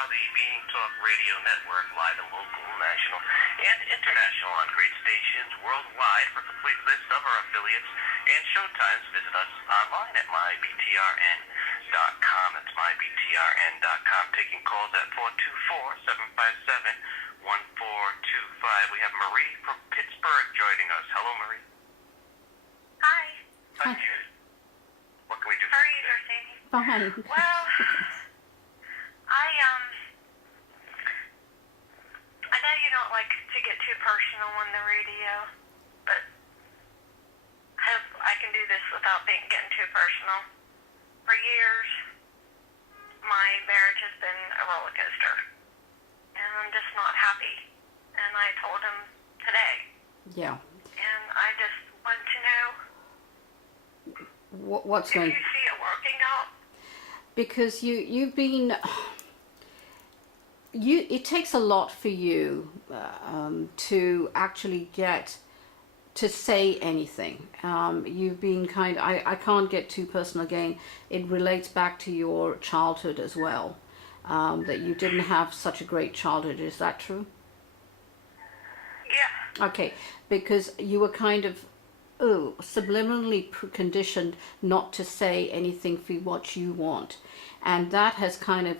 are the Being Talk Radio Network, live and local, national, and international on great stations worldwide. For a complete list of our affiliates and showtimes, visit us online at mybtrn.com. That's mybtrn.com. Taking calls at 424-757-1425. We have Marie from Pittsburgh joining us. Hello, Marie. Hi. Hi. What can we do for How are you you, today? Darshini? Fine. Well, I know you don't like to get too personal on the radio, but I hope I can do this without getting too personal. For years, my marriage has been a roller coaster, and I'm just not happy. And I told him today. Yeah. And I just want to know What's going? if you see it working out. Because you've been. It takes a lot for you to actually get to say anything. You've been I can't get too personal again. It relates back to your childhood as well. That you didn't have such a great childhood. Is that true? Yeah. Okay, because you were subliminally conditioned not to say anything for what you want, and that has come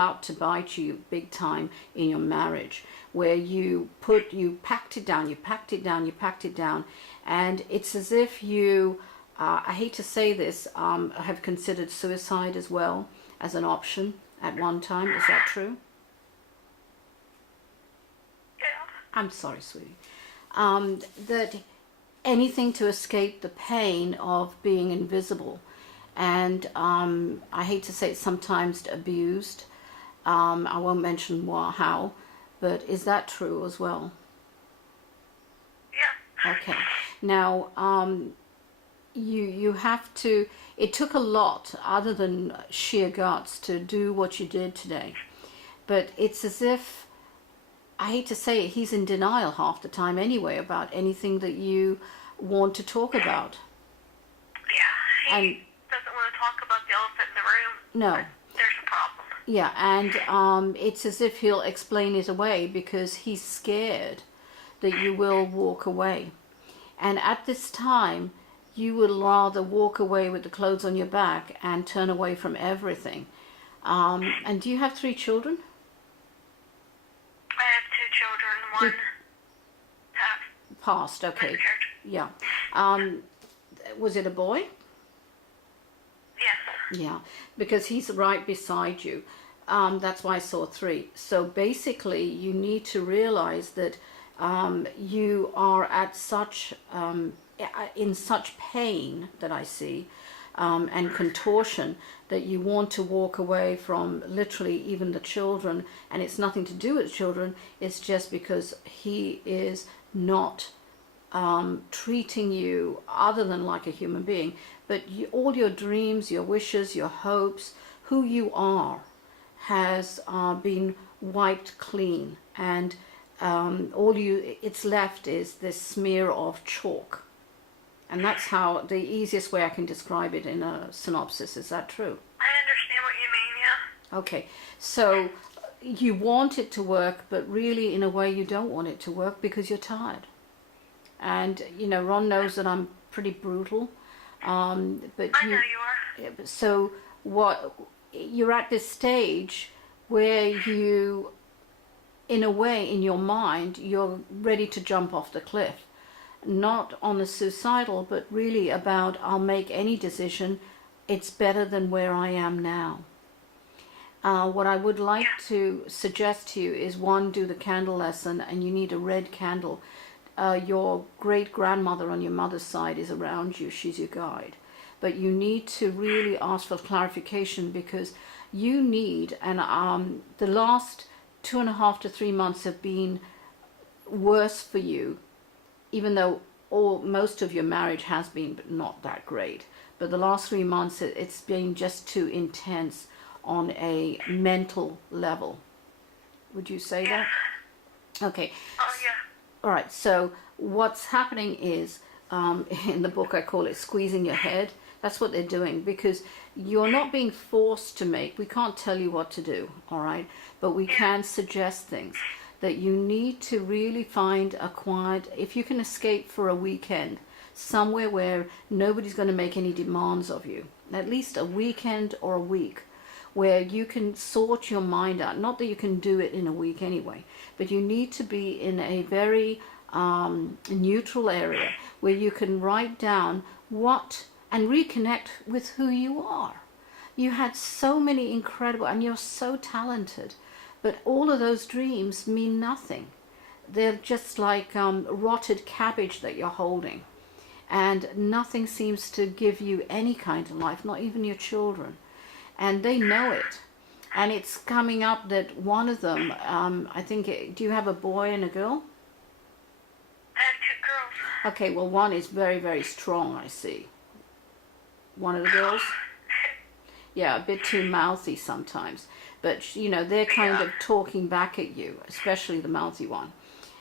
out to bite you big time in your marriage, where you packed it down, and it's as if you, I hate to say this, have considered suicide as well as an option at one time. Is that true? Yeah. I'm sorry, sweetie. That anything to escape the pain of being invisible. And I hate to say it, sometimes abused. I won't mention how, but is that true as well? Yeah. Okay. Now, you have to. It took a lot, other than sheer guts, to do what you did today. But it's as if, I hate to say it, he's in denial half the time anyway about anything that you want to talk about. Yeah. And Doesn't want to talk about the elephant in the room. no. There's a problem. Yeah, and it's as if he'll explain it away because he's scared that you will walk away. And at this time, you would rather walk away with the clothes on your back and turn away from everything. And do you have 3 children? I have 2 children. One Passed, okay. miscarriage. Yeah. Was it a boy? Yes. Yeah, because he's right beside you. That's why I saw 3. So basically, you need to realize that you are at in such pain that I see, and contortion, that you want to walk away from literally even the children. And it's nothing to do with children. It's just because he is not treating you other than like a human being, but all your dreams, your wishes, your hopes, who you are, has been wiped clean, and it's left is this smear of chalk. And that's how the easiest way I can describe it in a synopsis. Is that true? I understand what you mean, yeah. Okay, so you want it to work, but really in a way you don't want it to work because you're tired. And Ron knows that I'm pretty brutal, but I know you are. So you're at this stage where you, in a way, in your mind, you're ready to jump off the cliff. Not on a suicidal, but really about, I'll make any decision, it's better than where I am now. What I would like to suggest to you is, 1, do the candle lesson, and you need a red candle. Your great-grandmother on your mother's side is around you, she's your guide. But you need to really ask for clarification, because you need, and the last 2.5 to 3 months have been worse for you, even though most of your marriage has been not that great. But the last 3 months, it's been just too intense on a mental level. Would you say that? Okay. Oh, yeah. All right, so what's happening is, in the book I call it squeezing your head. That's what they're doing, because you're not being forced to make. We can't tell you what to do, all right? But we can suggest things that you need to really find a quiet, if you can escape for a weekend, somewhere where nobody's going to make any demands of you, at least a weekend or a week, where you can sort your mind out. Not that you can do it in a week anyway, but you need to be in a very neutral area where you can write down what and reconnect with who you are. You had so many incredible, and you're so talented, but all of those dreams mean nothing. They're just like rotted cabbage that you're holding, and nothing seems to give you any kind of life, not even your children. And they know it. And it's coming up that one of them, I think, do you have a boy and a girl? I have 2 girls. Okay, well, one is very, very strong, I see. One of the girls? Yeah, a bit too mouthy sometimes. But, you know, they're kind of talking back at you, especially the mouthy one.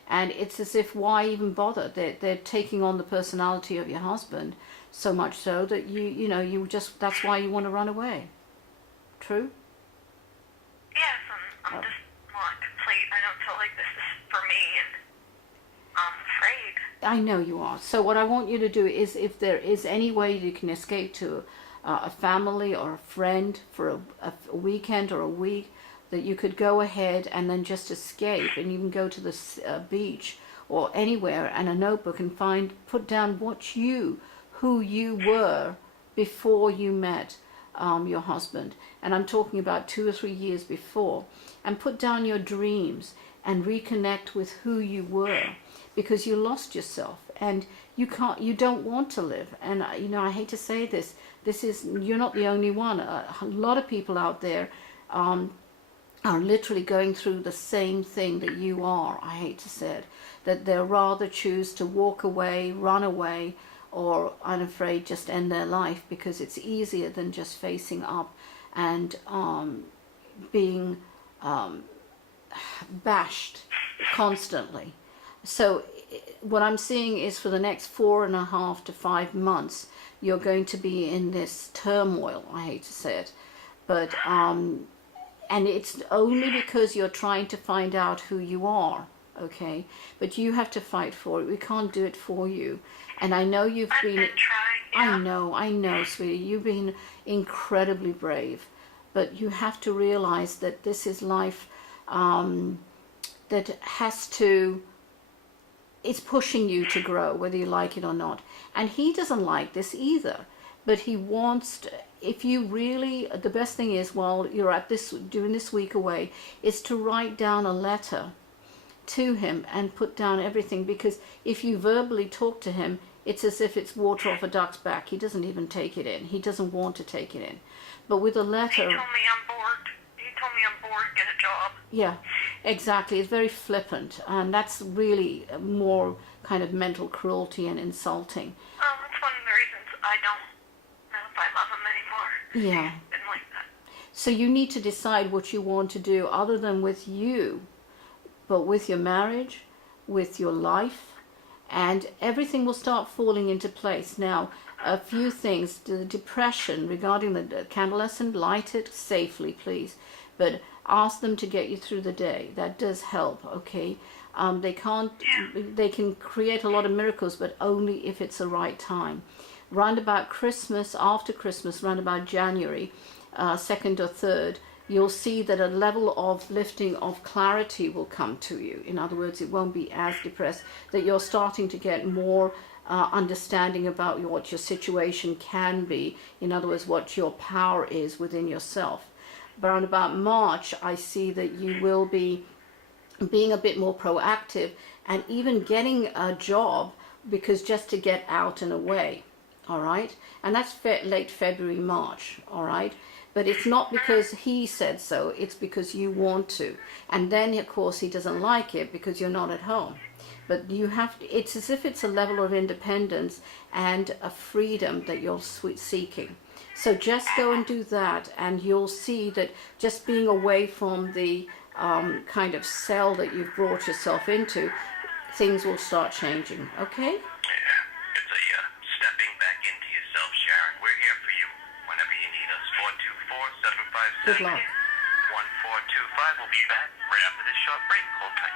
And it's as if, why even bother? They're taking on the personality of your husband, so much so that you know, you just, that's why you want to run away. True? Yes, I'm just not complete. I don't feel like this is for me, and I'm afraid. I know you are. So what I want you to do is, if there is any way you can escape to a family or a friend for a weekend or a week, that you could go ahead and then just escape, and you can go to the beach or anywhere, and a notebook, and put down who you were before you met your husband. And I'm talking about 2 or 3 years before, and put down your dreams and reconnect with who you were, because you lost yourself and you don't want to live. And you know, I hate to say this, you're not the only one. A lot of people out there are literally going through the same thing that you are. I hate to say it, that they'll rather choose to walk away, run away, or, I'm afraid, just end their life, because it's easier than just facing up and being bashed constantly. So what I'm seeing is, for the next 4.5 to 5 months, you're going to be in this turmoil. I hate to say it, but and it's only because you're trying to find out who you are, okay? But you have to fight for it. We can't do it for you. And I know you've been trying. Yeah. I know, sweetie. You've been incredibly brave. But you have to realize that this is life that has to, it's pushing you to grow, whether you like it or not. And he doesn't like this either. But he wants to, if you really, the best thing is, while you're at doing this week away, is to write down a letter to him and put down everything. Because if you verbally talk to him, it's as if it's water off a duck's back. He doesn't even take it in. He doesn't want to take it in. But with a letter... He told me I'm bored. He told me I'm bored, get a job. Yeah, exactly. It's very flippant. And that's really more kind of mental cruelty and insulting. That's one of the reasons I don't know if I love him anymore. Yeah. He's been like that. So you need to decide what you want to do, other than with you, but with your marriage, with your life, and everything will start falling into place. Now, a few things. The depression, regarding the candlescent, light it safely, please, but ask them to get you through the day. That does help, okay? They can create a lot of miracles, but only if it's the right time. Round about Christmas, after Christmas, round about January 2nd or 3rd, you'll see that a level of lifting of clarity will come to you. In other words, it won't be as depressed, that you're starting to get more understanding about what your situation can be. In other words, what your power is within yourself. But around about March, I see that you will be being a bit more proactive, and even getting a job, because just to get out and away. All right, and that's late February, March. All right, but it's not because he said so, it's because you want to. And then of course he doesn't like it because you're not at home. But you have to, it's as if it's a level of independence and a freedom that you're seeking. So just go and do that, and you'll see that just being away from the kind of cell that you've brought yourself into, things will start changing. Okay? It's a stepping back into yourself, Sharon. We're here 757 Good luck. 1425. We'll be back right after this short break. Hold tight.